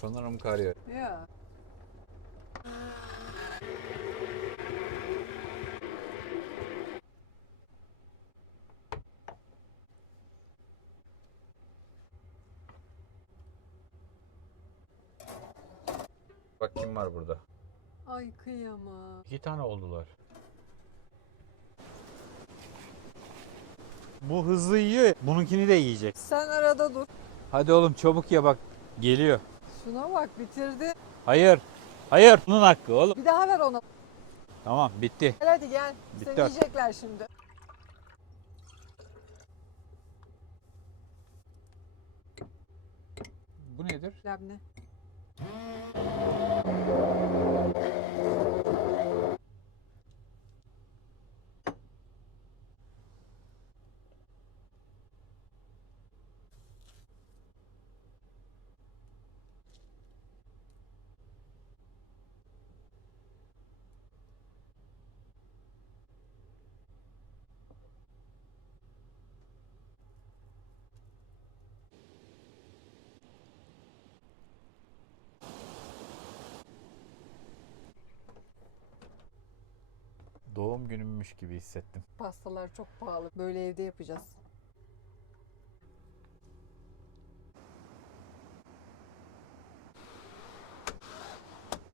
Sanırım kar yağıyor. Ya. Bak kim var burada. Ay kıyamam. 2 tane oldular. Bu hızlı yiyor. Bununkini de yiyecek. Sen arada dur. Hadi oğlum çabuk ye bak. Geliyor. Şuna bak bitirdi. Hayır. Hayır. Bunun hakkı oğlum. Bir daha ver ona. Tamam bitti. Gel hadi gel. Bitti Seni artık. yiyecekler şimdi. Bu nedir? Labne. Doğum günümmüş gibi hissettim. Pastalar çok pahalı. Böyle evde yapacağız.